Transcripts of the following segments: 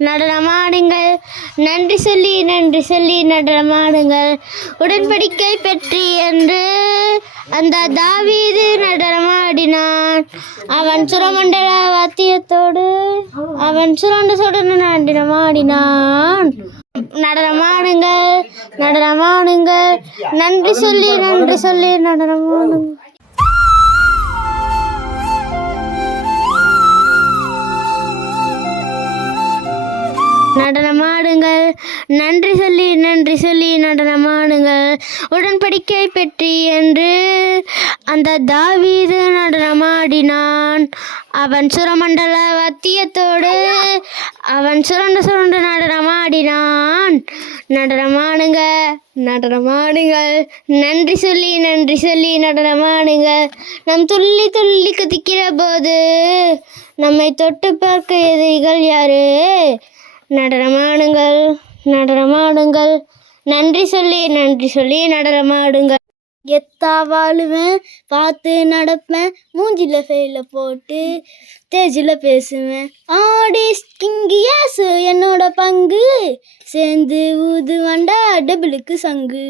நடனமாடுங்கள், நன்றி சொல்லி நடனமாடுங்கள். உடன்படிக்கை பெற்றி என்று அந்த தாவீது நடனமாடினான். அவன் சுரமண்டல வாத்தியத்தோடு நடனமாடினான். நடனமாடுங்கள், நன்றி சொல்லி நடனமாடுங்கள். நடனமாடுங்கள், நன்றி சொல்லி நடனமாடுங்கள். உடன்படிக்கை பெற்றி என்று அந்த தாவீது நடனமாடினான். அவன் சுரமண்டல வாத்தியத்தோடு சுரண்டு நடனமாடினான். நடனமாடுங்கள், நன்றி சொல்லி நடனமாடுங்கள். நம் துள்ளி துள்ளி குதிக்கிற போது நம்மை தொட்டு பார்க்க எதிரிகள் யாரு? நடனமாடுங்கள், நன்றி சொல்லி நடனமாடுங்கள். எத்தா வாழுவேன், பார்த்து நடப்பேன், மூஞ்சில ஃபெயில போட்டு ஸ்டேஜில் பேசுவேன். ஆடிஸ்கிங்கியாசு என்னோட பங்கு, சேர்ந்து ஊது வண்டா டபுளுக்கு சங்கு.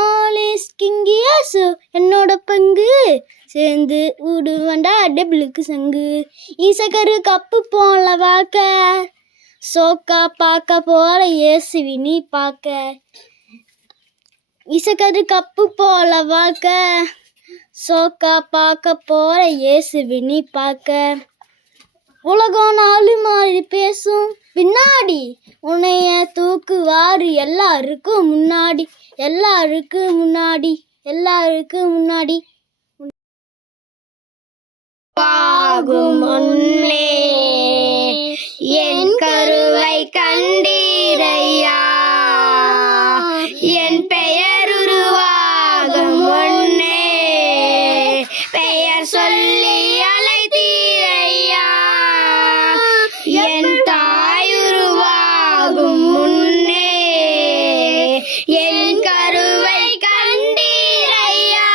ஆலிஸ்கிங்கியாசு என்னோட பங்கு, சேர்ந்து ஊடு வண்டா டபுளுக்கு சங்கு. ஈசக்கரு கப்பு போல வாழ்க்கை, சோக்கா பார்க்க போல இயேசுவி நீ பார்க்க. இசக்கரு கப்பு போல வாழ்க்க, சோக்கா பார்க்க போல இயேசுவி நீ பார்க்க. உலகம் நாலு மாறி பேசும் பின்னாடி, உன்னைய தூக்குவாரு எல்லாருக்கும் முன்னாடி. ஆகும் முன்னே என் கருவை கண்டீரையா, என் பெயர் உருவாகும் முன்னே பெயர் சொல்லி அழைத்தீரையா. என் தாய் உருவாகும் முன்னே என் கருவை கண்டீரையா,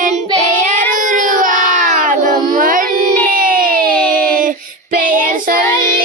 என் பெயர் உருவாகும் முன்னே பெயர் சொல்லி